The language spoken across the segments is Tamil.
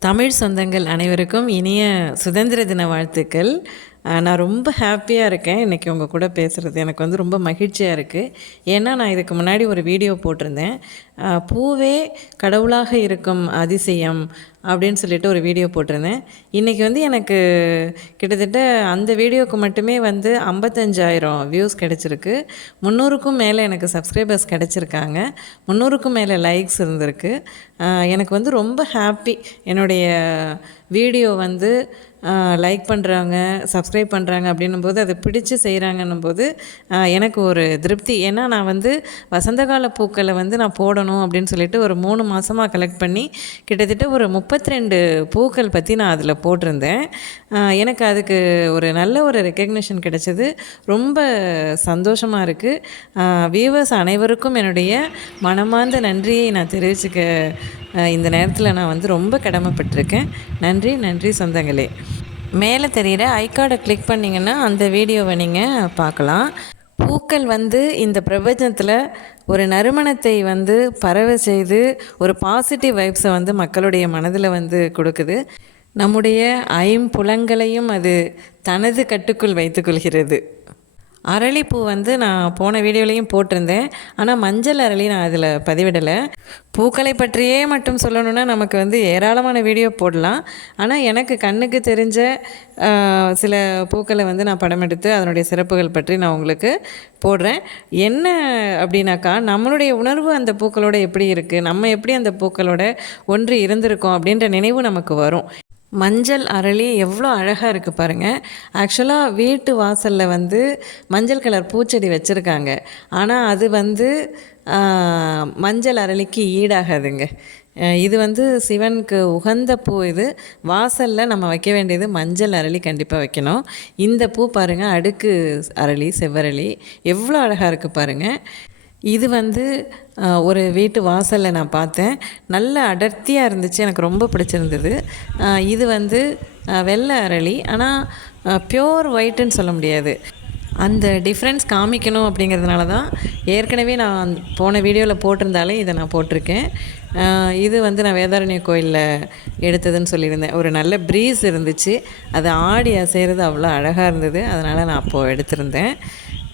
தமிழ் சொந்தங்கள் அனைவருக்கும் இனிய சுதந்திர தின வாழ்த்துக்கள். நான் ரொம்ப ஹாப்பியாக இருக்கேன். இன்றைக்கி உங்கள் கூட பேசுகிறது எனக்கு வந்து ரொம்ப மகிழ்ச்சியாக இருக்குது ஏன்னா நான் இதுக்கு முன்னாடி ஒரு வீடியோ போட்டிருந்தேன். பூவே கடவுளாக இருக்கும் அதிசயம் அப்படின்னு சொல்லிட்டு ஒரு வீடியோ போட்டிருந்தேன். இன்றைக்கி வந்து எனக்கு கிட்டத்தட்ட அந்த வீடியோவுக்கு மட்டுமே வந்து ஐம்பத்தஞ்சாயிரம் வியூஸ் கிடச்சிருக்கு. முந்நூறுக்கும் மேலே எனக்கு சப்ஸ்கிரைபர்ஸ் கிடச்சிருக்காங்க. முந்நூறுக்கும் மேலே லைக்ஸ் இருந்திருக்கு. எனக்கு வந்து ரொம்ப ஹாப்பி என்னுடைய வீடியோ வந்து லைக் பண்ணுறாங்க சப்ஸ்கிரைப் பண்ணுறாங்க அப்படின்னும் போது அதை பிடிச்சு செய்கிறாங்கன்னும் போது எனக்கு ஒரு திருப்தி. ஏன்னா நான் வந்து வசந்தகால பூக்களை வந்து நான் போடணும் அப்படின்னு சொல்லிட்டு ஒரு மூணு மாதமாக கலெக்ட் பண்ணி கிட்டத்தட்ட ஒரு முப்பத்தி ரெண்டு பூக்கள் பற்றி நான் அதில் போட்டிருந்தேன். எனக்கு அதுக்கு ஒரு நல்ல ஒரு ரெக்கக்னிஷன் கிடைச்சது. ரொம்ப சந்தோஷமாக இருக்குது வியூவர்ஸ் அனைவருக்கும் என்னுடைய மனமார்ந்த நன்றியை நான் தெரிவிச்சுக்க இந்த நேரத்தில் நான் வந்து ரொம்ப கடமைப்பட்டிருக்கேன். நன்றி நன்றி சொந்தங்களே. மேலே தெரிகிற ஐக்கார்டை கிளிக் பண்ணிங்கன்னா அந்த வீடியோவை நீங்கள் பார்க்கலாம். பூக்கள் வந்து இந்த பிரபஞ்சத்தில் ஒரு நறுமணத்தை வந்து பரவ செய்து ஒரு பாசிட்டிவ் வைப்ஸை வந்து மக்களுடைய மனதில் வந்து கொடுக்குது. நம்முடைய ஐம்புலங்களையும் அது தனது கட்டுக்குள் வைத்துக்கொள்கிறது அரளிப்பூ வந்து நான் போன வீடியோலையும் போட்டிருந்தேன். ஆனால் மஞ்சள் அரளி நான் அதில் பதிவிடலை. பூக்களை பற்றியே மட்டும் சொல்லணுன்னா நமக்கு வந்து ஏராளமான வீடியோ போடலாம். ஆனால் எனக்கு கண்ணுக்கு தெரிஞ்ச சில பூக்களை வந்து நான் படம் எடுத்து அதனுடைய சிறப்புகள் பற்றி நான் உங்களுக்கு போடுறேன். என்ன அப்படின்னாக்கா நம்மளுடைய உணர்வு அந்த பூக்களோட எப்படி இருக்குது நம்ம எப்படி அந்த பூக்களோட ஒன்று இருந்திருக்கோம் அப்படின்ற நினைவு நமக்கு வரும். மஞ்சள் அரளி எவ்வளோ அழகாக இருக்குது பாருங்கள் ஆக்சுவலாக வீட்டு வாசலில் வந்து மஞ்சள் கலர் பூச்செடி வச்சுருக்காங்க. ஆனால் அது வந்து மஞ்சள் அரளிக்கு ஈடாகாதுங்க. இது வந்து சிவனுக்கு உகந்த பூ இது. வாசலில் நம்ம வைக்க வேண்டியது மஞ்சள் அரளி கண்டிப்பாக வைக்கணும். இந்த பூ பாருங்கள் அடுக்கு அரளி செவ்வரளி. எவ்வளோ அழகாக இருக்குது பாருங்கள் இது வந்து ஒரு வீட்டு வாசலில் நான் பார்த்தேன். நல்ல அடர்த்தியாக இருந்துச்சு எனக்கு ரொம்ப பிடிச்சிருந்தது. இது வந்து வெள்ளை அரளி. ஆனால் பியோர் ஒயிட்டுன்னு சொல்ல முடியாது. அந்த டிஃப்ரென்ஸ் காமிக்கணும் அப்படிங்கிறதுனால தான் ஏற்கனவே நான் போன வீடியோவில் போட்டிருந்தாலே இதை நான் போட்டிருக்கேன். இது வந்து நான் வேதாரண்ய கோயிலில் எடுத்ததுன்னு சொல்லியிருந்தேன். ஒரு நல்ல ப்ரீஸ் இருந்துச்சு. அது ஆடி அசைகிறது அவ்வளோ அழகாக இருந்தது. அதனால் நான் அப்போது எடுத்திருந்தேன்.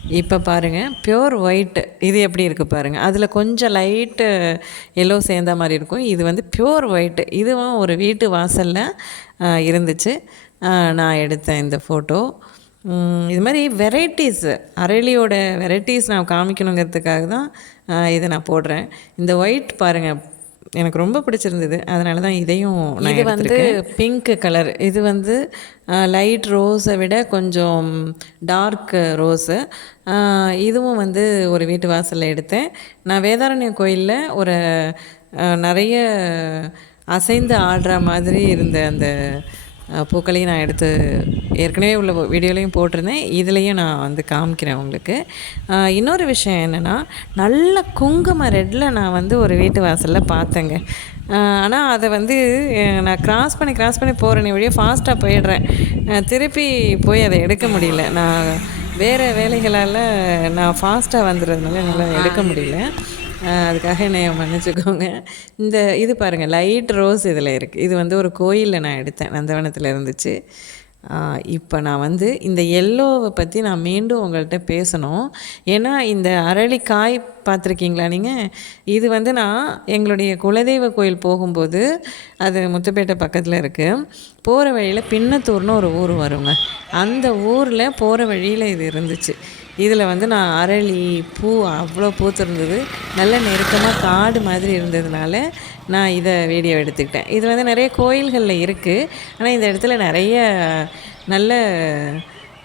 இப்போ பாருங்கள் பியோர் ஒயிட் இது எப்படி இருக்குது பாருங்கள் அதில் கொஞ்சம் லைட்டு எல்லோ சேர்ந்த மாதிரி இருக்கும். இது வந்து பியோர் ஒயிட்டு இதுவும் ஒரு வீட்டு வாசலில் இருந்துச்சு. நான் எடுத்தேன் இந்த ஃபோட்டோ இது மாதிரி வெரைட்டிஸ் அரளியோட வெரைட்டிஸ் நான் காமிக்கணுங்கிறதுக்காக தான் இதை நான் போடுறேன். இந்த ஒயிட் பாருங்கள் எனக்கு ரொம்ப பிடிச்சிருந்தது. அதனால தான் இதையும் நான் இது வந்து பிங்க் கலர் இது வந்து லைட் ரோஸை விட கொஞ்சம் டார்க் ரோஸு இதுவும் வந்து ஒரு வீட்டு வாசலில் எடுத்தேன். நான் வேதாரண்ய கோயிலில் ஒரு நிறைய அசைந்து ஆடுற மாதிரி இருந்த அந்த பூக்களையும் நான் எடுத்து ஏற்கனவே உள்ள வீடியோலையும் போட்டிருந்தேன். இதுலேயும் நான் வந்து காமிக்கிறேன் உங்களுக்கு. இன்னொரு விஷயம் என்னென்னா நல்ல குங்கும ரெட்டில் நான் வந்து ஒரு வீட்டு வாசலில் பார்த்தேங்க. ஆனால் அதை வந்து நான் கிராஸ் பண்ணி கிராஸ் பண்ணி போகிறேன் வழியே ஃபாஸ்ட்டாக போயிடுறேன். திருப்பி போய் அதை எடுக்க முடியல. நான் வேறு வேலைகளால் நான் ஃபாஸ்ட்டாக வந்துடுறதுனால என்னால் எடுக்க முடியல. அதுக்காக என்னை மன்னிச்சுக்கோங்க. இந்த இது பாருங்கள் லைட் ரோஸ் இதில் இருக்குது இது வந்து ஒரு கோயிலில் நான் எடுத்தேன் நந்தவனத்தில் இருந்துச்சு. இப்போ நான் வந்து இந்த எல்லோவை பற்றி நான் மீண்டும் உங்கள்கிட்ட பேசணும். ஏன்னா இந்த அரளிக்காய் பார்த்துருக்கீங்களா நீங்கள் இது வந்து நான் எங்களுடைய குலதெய்வ கோயில் போகும்போது அது முத்துப்பேட்டை பக்கத்தில் இருக்குது போகிற வழியில் பின்னத்தூர்னு ஒரு ஊர் வருங்க. அந்த ஊரில் போகிற வழியில் இது இருந்துச்சு. இதில் வந்து நான் அரளி பூ அவ்வளோ பூத்திருந்தது நல்ல நெருக்கமாக காடு மாதிரி இருந்ததுனால நான் இதை வீடியோ எடுத்துக்கிட்டேன். இது வந்து நிறைய கோயில்களில் இருக்குது ஆனால் இந்த இடத்துல நிறைய நல்ல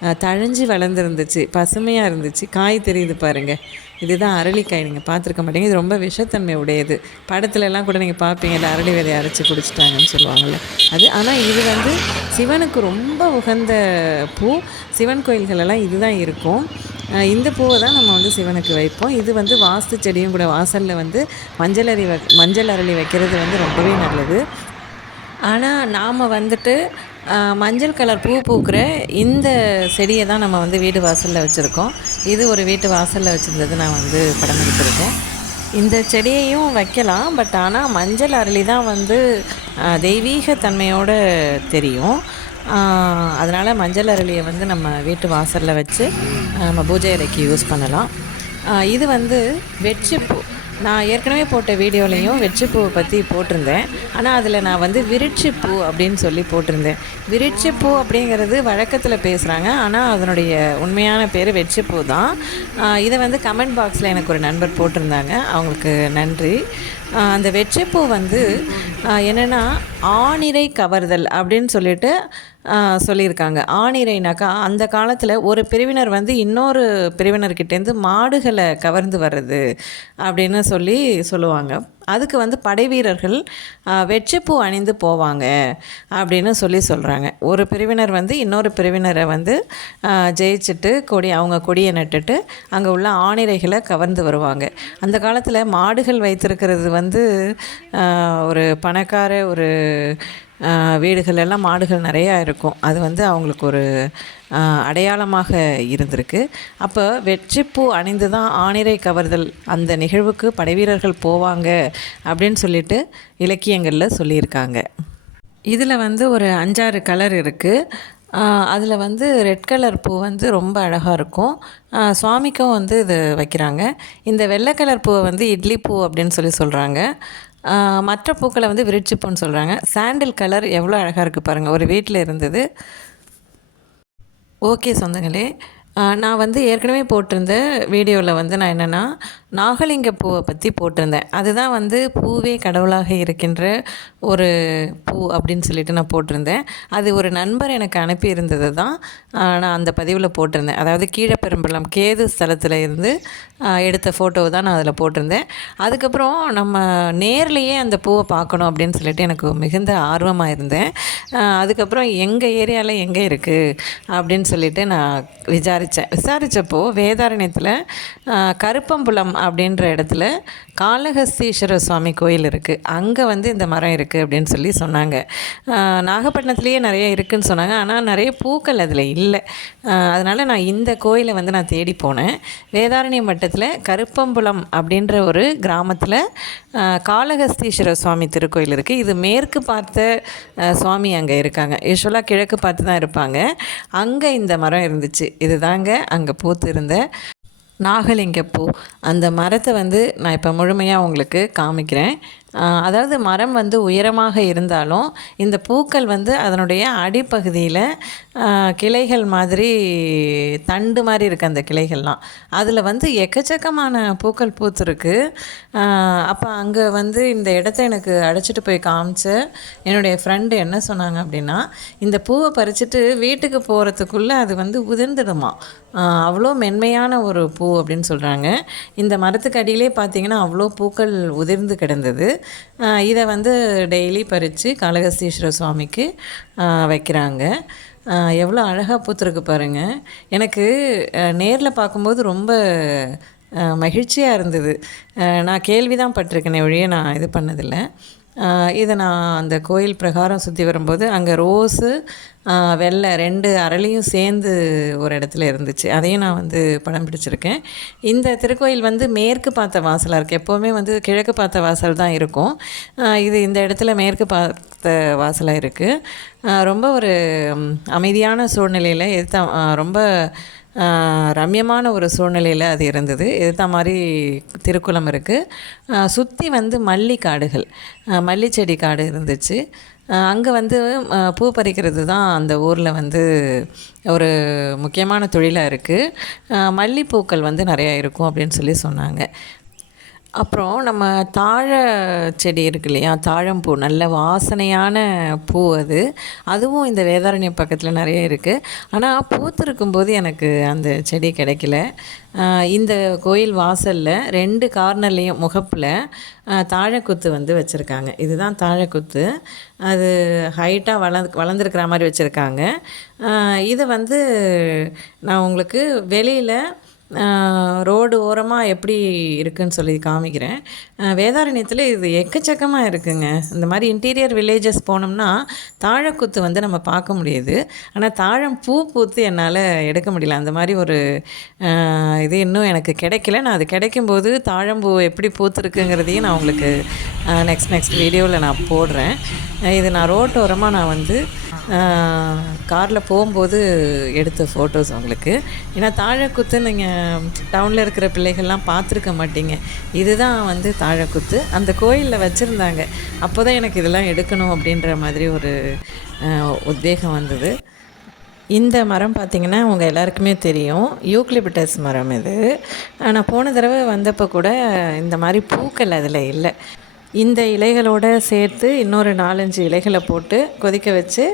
அஹ், வளர்ந்துருந்துச்சு. பசுமையாக இருந்துச்சு. காய் தெரியுது பாருங்கள் இதுதான் அரளிக்காய். நீங்கள் பார்த்துருக்க மாட்டீங்க. இது ரொம்ப விஷத்தன்மை உடையது. படத்துலலாம் கூட நீங்கள் பார்ப்பீங்க. பார்ப்பீங்கல்ல அரளி விதையை அரைச்சி குடிச்சிட்டாங்கன்னு சொல்லுவாங்கள்ல அது ஆனால் இது வந்து சிவனுக்கு ரொம்ப உகந்த பூ. சிவன் கோயில்களெல்லாம் இதுதான் இருக்கும். இந்த பூவை தான் நம்ம வந்து சிவனுக்கு வைப்போம். இது வந்து வாஸ்து செடியும் கூட வாசலில் வந்து மஞ்சள் அரி வ மஞ்சள் அரளி வைக்கிறது வந்து ரொம்பவே நல்லது. ஆனால் நாம் வந்துட்டு மஞ்சள் கலர் பூ பூக்கிற இந்த செடியை தான் நம்ம வந்து வீடு வாசலில் வச்சுருக்கோம். இது ஒரு வீட்டு வாசலில் வச்சுருந்தது நான் வந்து படம் எடுத்திருக்கேன். இந்த செடியையும் வைக்கலாம் பட் ஆனால் மஞ்சள் அரளி தான் வந்து தெய்வீக தன்மையோடு தெரியும். அதனால் மஞ்சள் அரளியை வந்து நம்ம வீட்டு வாசலில் வச்சு நம்ம பூஜை அறைக்கு யூஸ் பண்ணலாம். இது வந்து வெற்றிப்பூ நான் ஏற்கனவே போட்ட வீடியோலையும் வெற்றிப்பூவை பற்றி போட்டிருந்தேன். ஆனால் அதில் நான் வந்து விருட்சிப்பூ அப்படின்னு சொல்லி போட்டிருந்தேன். விருட்சிப்பூ அப்படிங்கிறது வழக்கத்தில் பேசுகிறாங்க ஆனால் அதனுடைய உண்மையான பேர் வெற்றிப்பூ தான். இதை வந்து கமெண்ட் பாக்ஸில் எனக்கு ஒரு நண்பர் போட்டிருந்தாங்க. அவங்களுக்கு நன்றி. அந்த வெற்றிப்பூ வந்து என்னென்னா ஆணிரை கவர்தல் அப்படின்னு சொல்லிட்டு சொல்லியிருக்காங்க. ஆணிரைனாக்கா அந்த காலத்தில் ஒரு பிரிவினர் வந்து இன்னொரு பிரிவினர்கிட்டேருந்து மாடுகளை கவர்ந்து வர்றது அப்படின்னு சொல்லி சொல்லுவாங்க. அதுக்கு வந்து படை வீரர்கள் வெற்றிப்பூ அணிந்து போவாங்க அப்படின்னு சொல்லி சொல்கிறாங்க ஒரு பிரிவினர் வந்து இன்னொரு பிரிவினரை வந்து ஜெயிச்சுட்டு கொடி அவங்க கொடியை நட்டுட்டு அங்கே உள்ள ஆணிரைகளை கவர்ந்து வருவாங்க. அந்த காலத்தில் மாடுகள் வைத்திருக்கிறது வந்து ஒரு பணக்கார ஒரு வீடுகளெல்லாம் வீடுகள் எல்லாம் மாடுகள் நிறையா இருக்கும். அது வந்து அவங்களுக்கு ஒரு அடையாளமாக இருந்திருக்கு. அப்போ வெற்றிப்பூ அணிந்து தான் ஆணிரை கவர்தல். அந்த நிகழ்வுக்கு படைவீரர்கள் போவாங்க அப்படின்னு சொல்லிட்டு இலக்கியங்களில் சொல்லியிருக்காங்க. இதில் வந்து ஒரு அஞ்சாறு கலர் இருக்குது அதில் வந்து ரெட் கலர் பூ வந்து ரொம்ப அழகாக இருக்கும். சுவாமிக்கும் வந்து இது வைக்கிறாங்க. இந்த வெள்ளை கலர் பூவை வந்து இட்லி பூ அப்படின்னு சொல்லி சொல்கிறாங்க மற்ற பூக்களை வந்து விருட்சிப்பூன்னு சொல்கிறாங்க சாண்டில் கலர் எவ்வளோ அழகாக இருக்குது பாருங்கள் ஒரு வீட்டில் இருந்தது. ஓகே சொந்தங்களே. நான் வந்து ஏற்கனவே போட்டிருந்த வீடியோவில் வந்து நான் என்னென்னா நாகலிங்க பூவை பற்றி போட்டிருந்தேன். அதுதான் வந்து பூவே கடவுளாக இருக்கின்ற ஒரு பூ அப்படின்னு சொல்லிட்டு நான் போட்டிருந்தேன். அது ஒரு நண்பர் எனக்கு அனுப்பி இருந்தது தான் நான் அந்த பதிவில் போட்டிருந்தேன். அதாவது கீழப்பெரும்பலம் கேது ஸ்தலத்தில் இருந்து எடுத்த ஃபோட்டோவை தான் நான் அதில் போட்டிருந்தேன். அதுக்கப்புறம் நம்ம நேர்லேயே அந்த பூவை பார்க்கணும் அப்படின்னு சொல்லிட்டு எனக்கு மிகுந்த ஆர்வமாக இருந்தேன். அதுக்கப்புறம் எங்கள் ஏரியாவில் எங்கே இருக்குது அப்படின்னு சொல்லிட்டு நான் விசாரித்தேன் விசாரித்தப்போ வேதாரண்யத்தில் கருப்பம்புலம் அப்படின்ற இடத்துல காளஹஸ்தீஸ்வர சுவாமி கோயில் இருக்குது அங்கே வந்து இந்த மரம் இருக்குது அப்படின்னு சொல்லி சொன்னாங்க. நாகப்பட்டினத்துலேயே நிறைய இருக்குதுன்னு சொன்னாங்க. ஆனால் நிறைய பூக்கள் அதில் இல்லை. அதனால் நான் இந்த கோயிலை வந்து நான் தேடி போனேன். வேதாரண்யம் வட்டத்தில் கருப்பம்புலம் அப்படின்ற ஒரு கிராமத்தில் காளஹஸ்தீஸ்வர சுவாமி திருக்கோயில் இருக்குது இது மேற்கு பார்த்த சுவாமி அங்கே இருக்காங்க. யூஸ்வலாக கிழக்கு பார்த்து தான் இருப்பாங்க. அங்கே இந்த மரம் இருந்துச்சு. இதுதான் தாங்க அங்கே பூத்திருந்த நாகலிங்கப்பூ அந்த மரத்தை வந்து நான் இப்போ முழுமையாக உங்களுக்கு காமிக்கிறேன். அதாவது மரம் வந்து உயரமாக இருந்தாலும் இந்த பூக்கள் வந்து அதனுடைய அடிப்பகுதியில் கிளைகள் மாதிரி தண்டு மாதிரி இருக்குது அந்த கிளைகள்லாம். அதில் வந்து எக்கச்சக்கமான பூக்கள் பூத்துருக்கு. அப்போ அங்கே வந்து இந்த இடத்த எனக்கு அடைச்சிட்டு போய் காமிச்ச என்னுடைய ஃப்ரெண்டு என்ன சொன்னாங்க அப்படின்னா இந்த பூவை பறிச்சுட்டு வீட்டுக்கு போகிறதுக்குள்ளே அது வந்து உதிர்ந்துடுமா? அவ்வளோ மென்மையான ஒரு பூ அப்படின்னு சொல்கிறாங்க இந்த மரத்துக்கு அடியிலே பார்த்தீங்கன்னா அவ்வளோ பூக்கள் உதிர்ந்து கிடந்தது. இதை வந்து டெய்லி பறித்து காளகஸ்தீஸ்வர சுவாமிக்கு வைக்கிறாங்க. எவ்வளோ அழகாக பூத்துருக்கு பாருங்கள் எனக்கு நேரில் பார்க்கும்போது ரொம்ப மகிழ்ச்சியாக இருந்தது. நான் கேள்வி தான் பட்டிருக்கேனே ஒழிய நான் இது பண்ணதில்லை. இதை நான் அந்த கோயில் பிரகாரம் சுற்றி வரும்போது அங்கே ரோஸு வெள்ளை ரெண்டு அரளியும் சேர்ந்து ஒரு இடத்துல இருந்துச்சு. அதையும் நான் வந்து படம் பிடிச்சிருக்கேன். இந்த திருக்கோயில் வந்து மேற்கு பார்த்த வாசலாக இருக்குது எப்போவுமே வந்து கிழக்கு பார்த்த வாசல் தான் இருக்கும். இது இந்த இடத்துல மேற்கு பார்த்த வாசலாக இருக்குது ரொம்ப ஒரு அமைதியான சூழ்நிலையில் எதிர்த்த ரொம்ப ரம்யமான ஒரு சூழ்நிலையில் அது இருந்தது. எதிர்த்த மாதிரி திருக்குளம் இருக்குது சுற்றி வந்து மல்லி காடுகள் மல்லிச்செடி மல்லி செடி காடு இருந்துச்சு. அங்கே வந்து பூ பறிக்கிறது தான் அந்த ஊரில் வந்து ஒரு முக்கியமான தொழிலாக இருக்குது மல்லிப்பூக்கள் வந்து நிறையா இருக்கும் அப்படின்னு சொல்லி சொன்னாங்க. அப்புறம் நம்ம தாழ செடி இருக்கு இல்லையா? தாழம்பூ நல்ல வாசனையான பூ அது. அதுவும் இந்த வேதாரண்யம் பக்கத்தில் நிறைய இருக்குது ஆனால் பூத்திருக்கும்போது எனக்கு அந்த செடி கிடைக்கல. இந்த கோயில் வாசலில் ரெண்டு கார்னர்லேயும் முகப்பில் தாழக்குத்து வந்து வச்சுருக்காங்க. இதுதான் தாழக்குத்து. அது ஹைட்டாக வளர்ந்து வளர்ந்துருக்கிற மாதிரி வச்சுருக்காங்க. இதை வந்து நான் உங்களுக்கு வெளியில் ரோடு ஓரமாக எப்படி இருக்குதுன்னு சொல்லி காமிக்கிறேன். வேதாரண்யத்தில் இது எக்கச்சக்கமாக இருக்குங்க. இந்த மாதிரி இன்டீரியர் வில்லேஜஸ் போனோம்னா தாழக்குத்து வந்து நம்ம பார்க்க முடியுது. ஆனால் தாழம் பூ பூத்து என்னால் எடுக்க முடியல. அந்த மாதிரி ஒரு இது இன்னும் எனக்கு கிடைக்கல. நான் அது கிடைக்கும்போது தாழம்பூ எப்படி பூத்துருக்குங்கிறதையும் நான் உங்களுக்கு நெக்ஸ்ட் நெக்ஸ்ட் வீடியோவில் நான் போடுறேன். இது நான் ரோட்டோரமாக நான் வந்து காரில் போகும்போது எடுத்த ஃபோட்டோஸ் உங்களுக்கு. ஏன்னா தாழக்குத்து நீங்கள் டவுனில் இருக்கிற பிள்ளைகள்லாம் பார்த்துருக்க மாட்டீங்க. இதுதான் வந்து தாழக்குத்து. அந்த கோயிலில் வச்சுருந்தாங்க. அப்போ தான் எனக்கு இதெல்லாம் எடுக்கணும் அப்படின்ற மாதிரி ஒரு உத்வேகம் வந்தது. இந்த மரம் பார்த்திங்கன்னா உங்கள் எல்லாருக்குமே தெரியும். யூக்லிபிட்டஸ் மரம் இது. நான் போன தடவை வந்தப்போ கூட இந்த மாதிரி பூக்கள் அதில் இல்லை. இந்த இலைகளோடு சேர்த்து இன்னொரு நாலஞ்சு இலைகளை போட்டு கொதிக்க வச்சு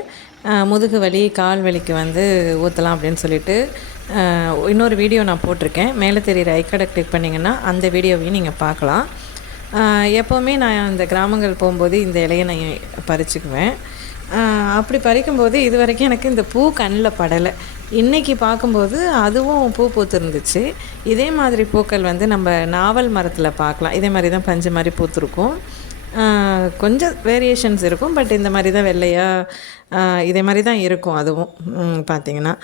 முதுகு வலி கால் வலிக்கு வந்து ஊற்றலாம் அப்படின்னு சொல்லிட்டு இன்னொரு வீடியோ நான் போட்டிருக்கேன். மேலே தெரிகிற ஐக்கடை கிளிக் பண்ணிங்கன்னா அந்த வீடியோவையும் நீங்கள் பார்க்கலாம். எப்போவுமே நான் இந்த கிராமங்கள் போகும்போது இந்த இலையை நான் பறிச்சுக்குவேன். அப்படி பறிக்கும்போது இது வரைக்கும் எனக்கு இந்த பூ கண்ணில் படலை. இன்றைக்கி பார்க்கும்போது அதுவும் பூ பூத்துருந்துச்சு. இதே மாதிரி பூக்கள் வந்து நம்ம நாவல் மரத்தில் பார்க்கலாம். இதே மாதிரி தான் பஞ்சு மாதிரி பூத்துருக்கும். கொஞ்சம் வேரியேஷன்ஸ் இருக்கும் பட் இந்த மாதிரி தான் வெள்ளையாக இதே மாதிரி தான் இருக்கும் அதுவும் பார்த்திங்கன்னா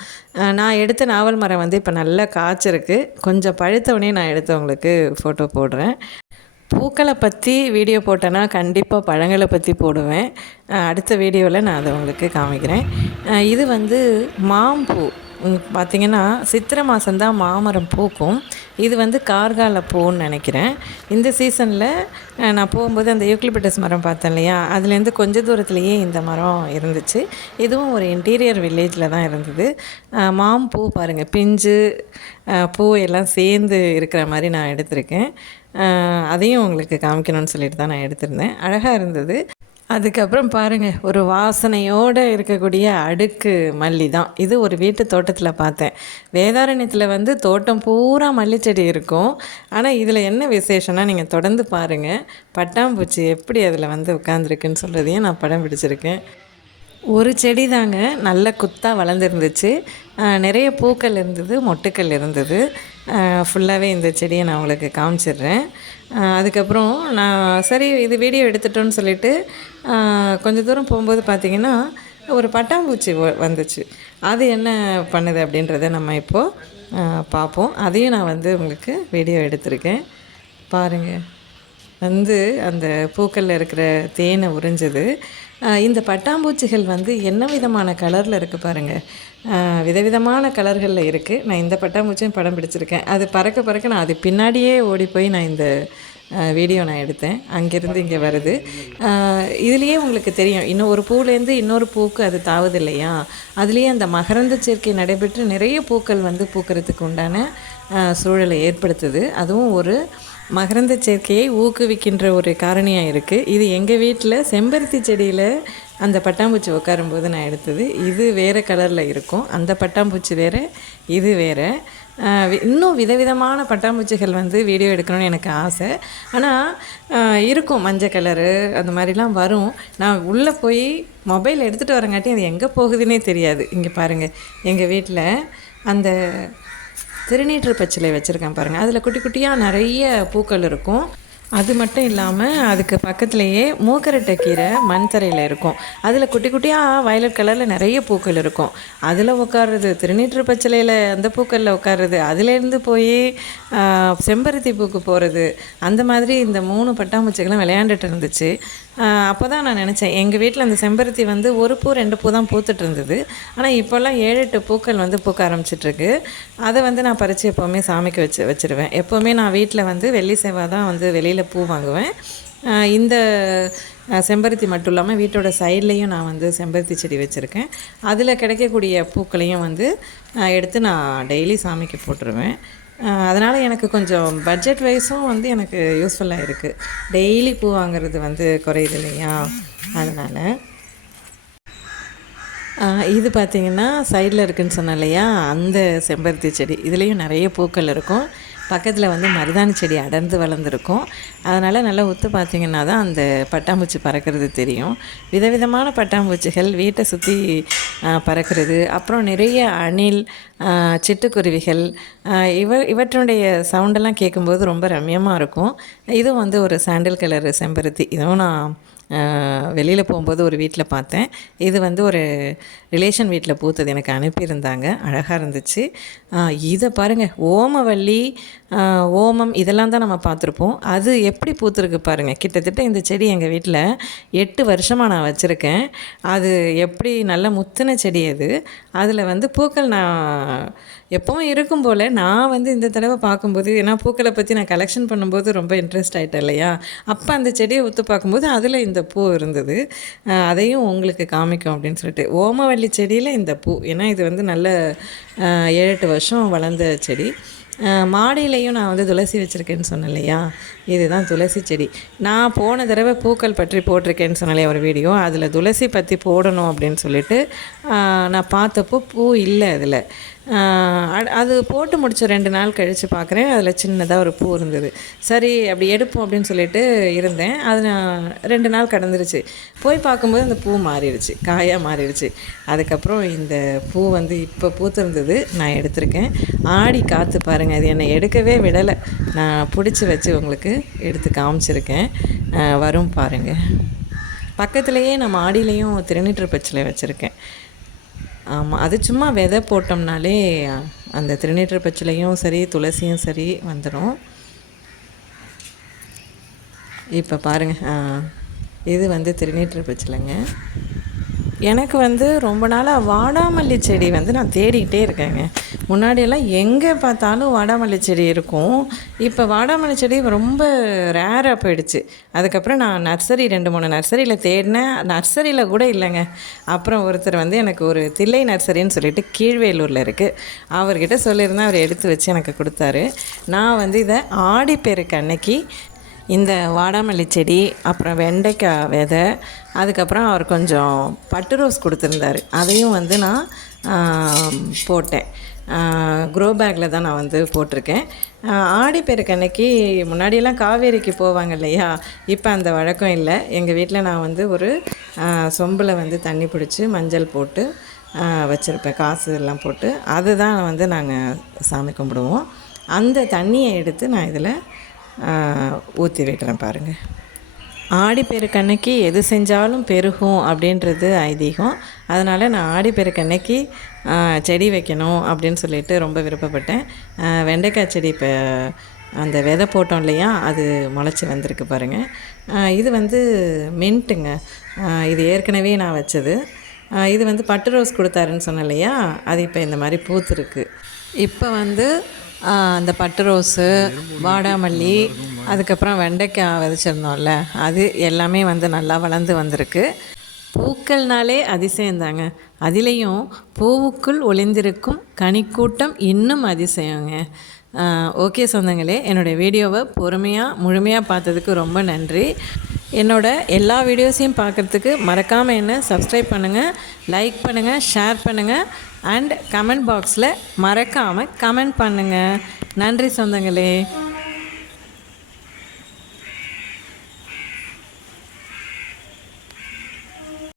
நான் எடுத்த நாவல் மரம் வந்து இப்போ நல்லா காய்ச்சிருக்கு. கொஞ்சம் பழுத்தவொடனே நான் எடுத்தவங்களுக்கு ஃபோட்டோ போடுறேன். பூக்களை பற்றி வீடியோ போட்டேன்னா கண்டிப்பாக பழங்களை பற்றி போடுவேன். அடுத்த வீடியோவில் நான் அதை உங்களுக்கு காமிக்கிறேன். இது வந்து மாம்பூ. பார்த்திங்கன்னா சித்திரை மாதம்தான் மாமரம் பூக்கும். இது வந்து கார்கால பூன்னு நினைக்கிறேன். இந்த சீசனில் நான் போகும்போது அந்த யூக்லிபிட்டஸ் மரம் பார்த்தேன் இல்லையா? அதுலேருந்து கொஞ்ச தூரத்துலேயே இந்த மரம் இருந்துச்சு. இதுவும் ஒரு இன்டீரியர் வில்லேஜில் தான் இருந்தது. மாம் பூ பாருங்கள் பிஞ்சு பூ எல்லாம் சேர்ந்து இருக்கிற மாதிரி நான் எடுத்திருக்கேன். அதையும் உங்களுக்கு காமிக்கணும்னு சொல்லிட்டு தான் நான் எடுத்திருந்தேன். அழகாக இருந்தது. அதுக்கப்புறம் பாருங்கள் ஒரு வாசனையோடு இருக்கக்கூடிய அடுக்கு மல்லி தான். இது ஒரு வீட்டு தோட்டத்தில் பார்த்தேன். வேதாரண்யத்தில் வந்து தோட்டம் பூரா மல்லிச்செடி இருக்கும். ஆனால் இதில் என்ன விசேஷம்னா நீங்கள் தொடர்ந்து பாருங்கள் பட்டாம்பூச்சி எப்படி அதில் வந்து உட்காந்துருக்குன்னு சொல்கிறதையும் நான் படம் பிடிச்சிருக்கேன். ஒரு செடி தாங்க நல்ல குத்தாக வளர்ந்துருந்துச்சு. நிறைய பூக்கள் இருந்தது மொட்டுக்கள் இருந்தது. ஃபுல்லாகவே இந்த செடியை நான் உங்களுக்கு காமிச்சிடுறேன். அதுக்கப்புறம் நான் சரி இது வீடியோ எடுத்துட்டோன்னு சொல்லிட்டு கொஞ்சம் தூரம் போகும்போது பார்த்திங்கன்னா ஒரு பட்டாம்பூச்சி வந்துச்சு. அது என்ன பண்ணுது அப்படின்றத நம்ம இப்போது பார்ப்போம் அதையும் நான் வந்து உங்களுக்கு வீடியோ எடுத்திருக்கேன். பாருங்கள் வந்து அந்த பூக்களில் இருக்கிற தேனை உறிஞ்சது. இந்த பட்டாம்பூச்சிகள் வந்து என்ன விதமான கலரில் இருக்குது பாருங்கள் விதவிதமான கலர்களில் இருக்குது நான் இந்த பட்டாம்பூச்சியும் படம் பிடிச்சிருக்கேன். அது பறக்க பறக்க நான் அது பின்னாடியே ஓடி போய் நான் இந்த வீடியோ நான் எடுத்தேன். அங்கேருந்து இங்கே வருது. இதுலேயே உங்களுக்கு தெரியும். இன்னும் ஒரு பூலேருந்து இன்னொரு பூக்கு அது தாவுது இல்லையா? அதுலேயே அந்த மகரந்த சேர்க்கை நடைபெற்று நிறைய பூக்கள் வந்து பூக்கிறதுக்கு உண்டான சூழலை ஏற்படுத்துது. அதுவும் ஒரு மகரந்த சேர்க்கையை ஊக்குவிக்கின்ற ஒரு காரணியாக இருக்குது இது எங்கள் வீட்டில் செம்பருத்தி செடியில் அந்த பட்டாம்பூச்சி உட்காரும்போது நான் எடுத்தது. இது வேறு கலரில் இருக்கும். அந்த பட்டாம்பூச்சி வேறு இது வேறு. இன்னும் விதவிதமான பட்டாம்பூச்சிகள் வந்து வீடியோ எடுக்கணும்னு எனக்கு ஆசை. ஆனால் இருக்கும் மஞ்சள் கலரு அந்த மாதிரிலாம் வரும். நான் உள்ளே போய் மொபைல் எடுத்துகிட்டு வரங்காட்டி அது எங்கே போகுதுன்னே தெரியாது. இங்கே பாருங்கள் எங்கள் வீட்டில் அந்த திருநீற்று பச்சிலை வச்சுருக்கேன் பாருங்கள் அதில் குட்டி குட்டியாக நிறைய பூக்கள் இருக்கும். அது மட்டும் இல்லாமல் அதுக்கு பக்கத்துலேயே மூக்கரட்டை கீரை மண்தரையில் இருக்கும். அதில் குட்டி குட்டியாக வயலட் கலரில் நிறைய பூக்கள் இருக்கும். அதில் உட்காருறது திருநீற்று பச்சிலையில் அந்த பூக்களில் உட்காருறது அதுலேருந்து போய் செம்பருத்தி பூக்கு போகிறது அந்த மாதிரி இந்த மூணு பட்டாம்பூச்சிகளும் விளையாண்டுட்டு இருந்துச்சு. அப்போ தான் நான் நினச்சேன் எங்கள் வீட்டில் அந்த செம்பருத்தி வந்து ஒரு பூ ரெண்டு பூ தான் பூத்துட்டு இருந்தது. ஆனால் இப்போல்லாம் ஏழு எட்டு பூக்கள் வந்து பூக்க ஆரம்பிச்சிட்ருக்கு. அதை வந்து நான் பறித்து எப்போவுமே சாமிக்கு வச்சு வச்சுருவேன். எப்போவுமே நான் வீட்டில் வந்து வெள்ளி செவ்வாய் தான் வந்து வெளியில் பூ வாங்குவேன். இந்த செம்பருத்தி மட்டும் இல்லாமல் வீட்டோட சைட்லேயும் நான் வந்து செம்பருத்தி செடி வச்சுருக்கேன். அதில் கிடைக்கக்கூடிய பூக்களையும் வந்து எடுத்து நான் டெய்லி சாமிக்கு போட்டுருவேன். அதனால் எனக்கு கொஞ்சம் பட்ஜெட் வைஸும் வந்து எனக்கு யூஸ்ஃபுல்லாக இருக்குது டெய்லி பூ வாங்குறது வந்து குறையுது இல்லையா? அதனால். இது பார்த்திங்கன்னா சைடில் இருக்குதுன்னு சொன்னேன் இல்லையா? அந்த செம்பருத்தி செடி. இதுலேயும் நிறைய பூக்கள் இருக்கும். பக்கத்தில் வந்து மருதாணி செடி அடர்ந்து வளர்ந்துருக்கும். அதனால் நல்லா ஒத்து பார்த்தீங்கன்னா தான் அந்த பட்டாம்பூச்சி பறக்கிறது தெரியும். விதவிதமான பட்டாம்பூச்சிகள் வீட்டை சுற்றி பறக்கிறது. அப்புறம் நிறைய அணில் சிட்டுக்குருவிகள் இவ இவற்றுடைய சவுண்டெல்லாம் கேட்கும்போது ரொம்ப ரம்யமாக இருக்கும். இதுவும் வந்து ஒரு சாண்டில் கலர் செம்பருத்தி. இதுவும் நான் வெளியில் போகும்போது ஒரு வீட்டில் பார்த்தேன். இது வந்து ஒரு ரிலேஷன் வீட்டில் பூத்தது எனக்கு அனுப்பியிருந்தாங்க. அழகாக இருந்துச்சு. இதை பாருங்கள் ஓமவல்லி ஓமம் இதெல்லாம் தான் நம்ம பார்த்துருப்போம். அது எப்படி பூத்துருக்கு பாருங்கள் கிட்டத்தட்ட இந்த செடி எங்கள் வீட்டில் எட்டு வருஷமாக நான் வச்சுருக்கேன். அது எப்படி நல்ல முத்தின செடி அது. அதில் வந்து பூக்கள் நான் எப்பவும் இருக்கும் போல் நான் வந்து இந்த தடவை பார்க்கும்போது ஏன்னா பூக்களை பற்றி நான் கலெக்ஷன் பண்ணும்போது ரொம்ப இன்ட்ரெஸ்ட் ஆகிட்டேன் இல்லையா? அப்போ அந்த செடியை ஒத்து பார்க்கும்போது அதில் இந்த பூ இருந்தது. அதையும் உங்களுக்கு காமிக்கும் அப்படின்னு சொல்லிட்டு. ஓமவல்லி செடியில் இந்த பூ ஏன்னா இது வந்து நல்ல ஏழு எட்டு வருஷம் வளர்ந்த செடி. மாடியிலையும் நான் வந்து துளசி வச்சுருக்கேன்னு சொன்னேன் இல்லையா? இதுதான் துளசி செடி. நான் போன தடவை பூக்கள் பற்றி போட்டிருக்கேன்னு சொன்னாலே ஒரு வீடியோ? அதில் துளசி பற்றி போடணும் அப்படின்னு சொல்லிட்டு நான் பார்த்தப்போ பூ இல்லை அதில். அது போட்டு முடிச்ச ரெண்டு நாள் கழித்து பார்க்குறேன் அதில் சின்னதாக ஒரு பூ இருந்தது. சரி அப்படி எடுப்போம் அப்படின்னு சொல்லிட்டு இருந்தேன். அது நான் ரெண்டு நாள் கடந்துருச்சு. போய் பார்க்கும்போது அந்த பூ மாறிடுச்சு. காயாக மாறிடுச்சு. அதுக்கப்புறம் இந்த பூ வந்து இப்போ பூத்திருந்தது. நான் எடுத்திருக்கேன். ஆடி காற்று பாருங்கள் அது என்னை எடுக்கவே விடலை. நான் பிடிச்சி வச்சு உங்களுக்கு எடுத்து காமிச்சிருக்கேன். வரும் பாருங்கள் பக்கத்துலேயே நான் ஆடியிலையும் திருநீற்று பச்சிலை வச்சுருக்கேன். ஆமாம் அது சும்மா விதை போட்டோம்னாலே அந்த திருநீற்ற பச்சிலையும் சரி துளசியும் சரி வந்துடும் இப்போ பாருங்கள் இது வந்து திருநீற்ற பச்சிலைங்க. எனக்கு வந்து ரொம்ப நாளாக வாடாமல்லி செடி வந்து நான் தேடிக்கிட்டே இருக்கேங்க. முன்னாடியெல்லாம் எங்கே பார்த்தாலும் வாடாமல்லி செடி இருக்கும். இப்போ வாடாமல்லி செடி ரொம்ப ரேராக போயிடுச்சு. அதுக்கப்புறம் நான் நர்சரி ரெண்டு மூணு நர்சரியில் தேடினேன். நர்சரியில் கூட இல்லைங்க. அப்புறம் ஒருத்தர் வந்து எனக்கு ஒரு தில்லை நர்சரின்னு சொல்லிட்டு கீழ்வேலூரில் இருக்குது அவர்கிட்ட சொல்லியிருந்தேன் அவர் எடுத்து வச்சு எனக்கு கொடுத்தாரு. நான் வந்து இதை ஆடிப்பெருக்கு அன்னைக்கு இந்த வாடாமல்லி செடி அப்புறம் வெண்டைக்காய் விதை அதுக்கப்புறம் அவர் கொஞ்சம் பட்டு ரோஸ் கொடுத்துருந்தாரு. அதையும் வந்து நான் போட்டேன். க்ரோ பேக்கில் தான் நான் வந்து போட்டிருக்கேன். ஆடிப்பெருக்கு அன்னைக்கு முன்னாடியெல்லாம் காவேரிக்கு போவாங்க இல்லையா? இப்போ அந்த வழக்கம் இல்லை. எங்கள் வீட்டில் நான் வந்து ஒரு சொம்பில் வந்து தண்ணி பிடிச்சி மஞ்சள் போட்டு வச்சுருப்பேன். காசு எல்லாம் போட்டு. அதுதான் வந்து நாங்கள் சாமி கும்பிடுவோம். அந்த தண்ணியை எடுத்து நான் இதில் ஊற்றி விடுறேன் பாருங்கள் ஆடிப்பெருக்கன்னைக்கு எது செஞ்சாலும் பெருகும் அப்படின்றது ஐதீகம். அதனால் நான் ஆடிப்பெருக்கன்னைக்கு செடி வைக்கணும் அப்படின்னு சொல்லிட்டு ரொம்ப விருப்பப்பட்டேன். வெண்டைக்காய் செடி இப்போ அந்த விதை போட்டோம் இல்லையா அது முளைச்சி வந்திருக்கு பாருங்கள் இது வந்து மின்ட்டுங்க. இது ஏற்கனவே நான் வச்சது. இது வந்து பட்டு ரோஸ் கொடுத்தாருன்னு சொன்னேன் இல்லையா அது இப்போ இந்த மாதிரி பூத்துருக்கு. இப்போ வந்து அந்த பட்டு ரோஸு வாடாமல்லி அதுக்கப்புறம் வெண்டைக்காய் விதைச்சிருந்தோம்ல அது எல்லாமே வந்து நல்லா வளர்ந்து வந்திருக்கு. பூக்கள்னாலே அதிசயம்தாங்க அதிலையும் பூவுக்குள் ஒளிந்திருக்கும் கனிக்கூட்டம் இன்னும் அதிசயங்க. ஓகே சொந்தங்களே என்னுடைய வீடியோவை பொறுமையாக முழுமையாக பார்த்ததுக்கு ரொம்ப நன்றி. என்னோட எல்லா வீடியோஸையும் பார்க்குறதுக்கு மறக்காமல் என்ன சப்ஸ்கிரைப் பண்ணுங்கள் லைக் பண்ணுங்கள் ஷேர் பண்ணுங்கள் அண்ட் கமெண்ட் பாக்ஸில் மறக்காமல் கமெண்ட் பண்ணுங்கள் நன்றி சொந்தங்களே.